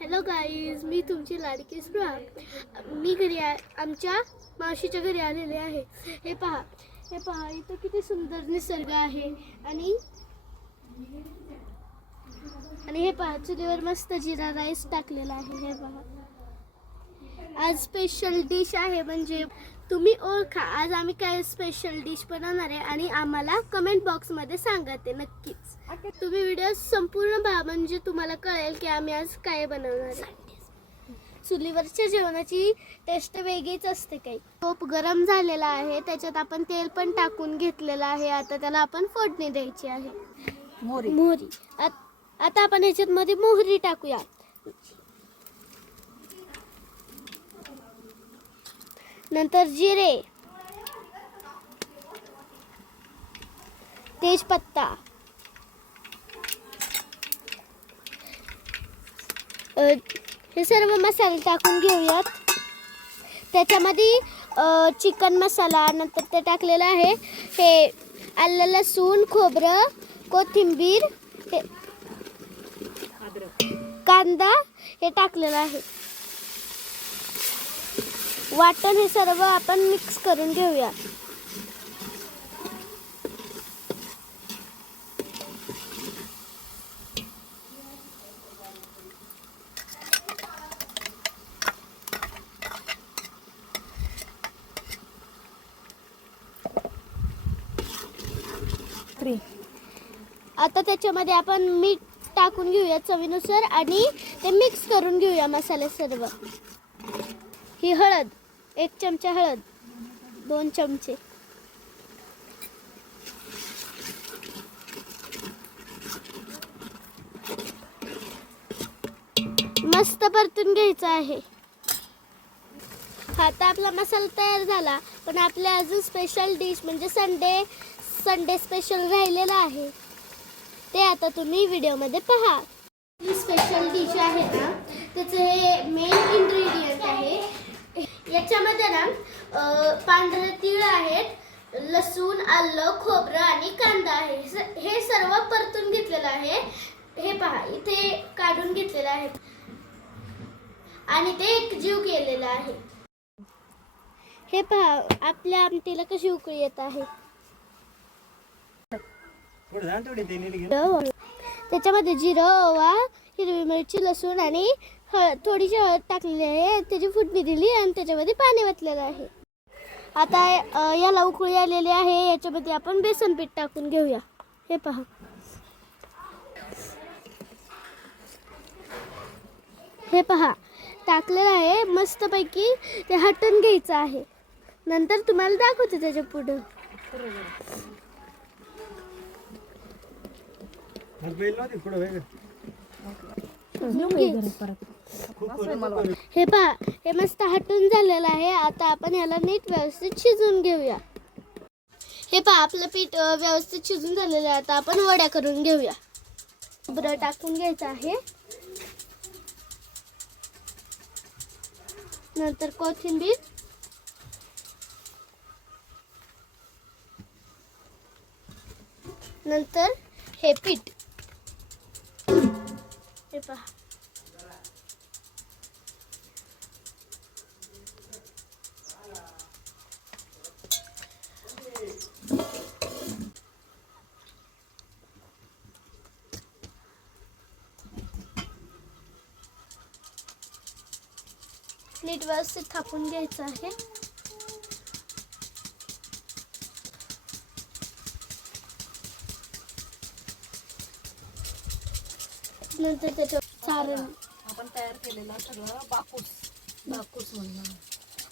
Hello guys मी तुमची लाडकी स्पृहा. मी घरी आ आमच्या मावशीच्या घरी आलेले आहे. हे पहा. हे पहा इथं किती सुंदर निसर्ग आहे. आणि आणि हे पहा चुलीवर मस्त जिरा राईस टाकलेला आहे. हे पहा. आज स्पेशल डिश आहे म्हणजे तुम्ही ओळखा. आज आम्ही काय स्पेशल डिश बनवणार आहे आणि आम्हाला कमेंट बॉक्समध्ये सांगा ते नक्कीच. तुम्ही व्हिडिओ संपूर्ण पहा म्हणजे तुम्हाला कळेल की आम्ही आज काय बनवणार आहे. चुलीवरच्या जेवणाची टेस्ट वेगळीच असते काही. खूप गरम झालेला आहे त्याच्यात आपण तेल पण टाकून घेतलेलं आहे. आता त्याला आपण फोडणी द्यायची आहे. मोहरी. आत- आता आपण ह्याच्यात मध्ये मोहरी टाकूया. नंतर जिरे. तेजपत्ता. हे सर्व मसाले टाकून घेऊयात. त्याच्यामध्ये चिकन मसाला नंतर ते टाकलेलं आहे. हे आलं लसूण खोबरं कोथिंबीर हे कांदा हे टाकलेलं आहे. वाटण हे सर्व आपण मिक्स करून घेऊया. आता त्याच्यामध्ये आपण मीठ टाकून घेऊया चवीनुसार आणि ते मिक्स करून घेऊया मसाले सर्व. ही हळद. एक चमचा हळद दोन चमचे. मस्त परतून घ्यायचं आहे. आता आपला मसाला तयार झाला पण आपल्या अजून स्पेशल डिश म्हणजे संडे संडे स्पेशल राहिलेला आहे. ते आता तुम्ही व्हिडिओमध्ये पहा. ही स्पेशल डिश आहे ना त्याचं हे याच्यामध्ये ना पांढरे तीळ आहेत लसूण आलं खोबरं आणि कांदा आहे. हे सर्व परतून घेतलेलं आहे. हे पहा इथे काढून घेतलेलं आहे. आणि ते एक जीव केलेलं आहे. हे पहा आपल्या आमटीला कशी उकळी येत आहे? त्याच्यामध्ये जिरं ओवा हिरवी मिरची लसूण आणि हळद थोडीशी हळद टाकलेली आहे. त्याची फुटणी दिली आणि त्याच्यामध्ये पाणी ओतलेलं आहे. आता याला उकळी आलेली आहे. याच्यामध्ये आपण बेसन पीठ टाकून घेऊया. हे पहा. हे पहा. टाकलेलं आहे मस्तपैकी. ते हटून घ्यायचं आहे. नंतर तुम्हाला दाखवते त्याच्या पुढं. हे पहा हे मस्त हटून झालेलं आहे. आता आपण याला नीट व्यवस्थित शिजवून घेऊया. हे पहा आपलं पीठ व्यवस्थित शिजून झालेलं आहे. आता आपण वड्या करून घेऊया. खोबरं टाकून घ्यायचं आहे. नंतर कोथिंबीर. नंतर हे पीठ. हे पहा. नीट व्यवस्थित थापून घ्यायचं आहे. नंतर त्याचं सारण. आपण तयार केलेलं सगळं बाकूस. बाकूस म्हणणं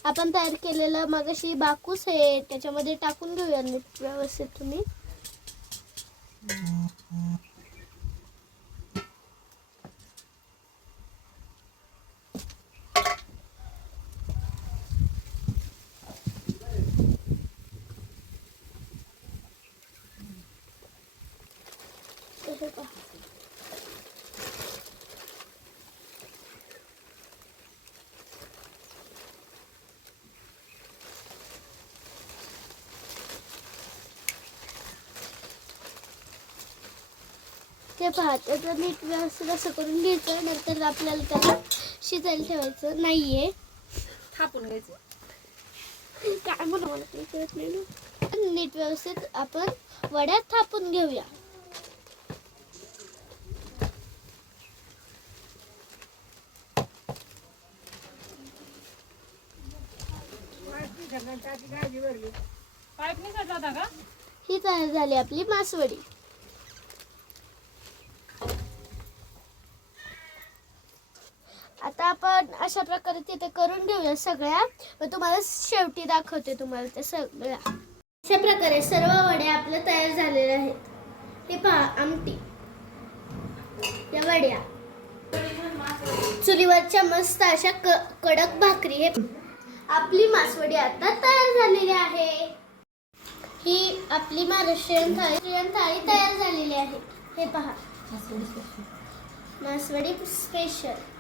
आपण तयार केलेलं मगाशी बाकूस आहे त्याच्यामध्ये टाकून घेऊया नीट व्यवस्थित तुम्ही हे पहा. पहा त्याचं नीट व्यवस्थित असं करून घ्यायचं नंतर आपल्याला त्याला शिजायला ठेवायचं. नाहीये. थापून घ्यायचं. काय म्हणू मला काही कळत नाही ना. नीट व्यवस्थित आपण वड्यात थापून घेऊया. नाही ही तयार झाली आपली मासवडी आता आपण अशा प्रकारे तिथे करून घेऊया सगळ्या. मग तुम्हाला शेवटी दाखवते तुम्हाला त्या सगळ्या. अशा प्रकारे सर्व वड्या आपल्या तयार झालेल्या आहेत. हे पहा आमटी. या वड्या. चुलीवरच्या मस्त अशा क कडक भाकरी हे आपली मासवडी आता तयार झालेली आहे. ही आपली महाराष्ट्रीयन थाळी थाळी तयार झालेली आहे. हे पहा. मासवडी स्पेशल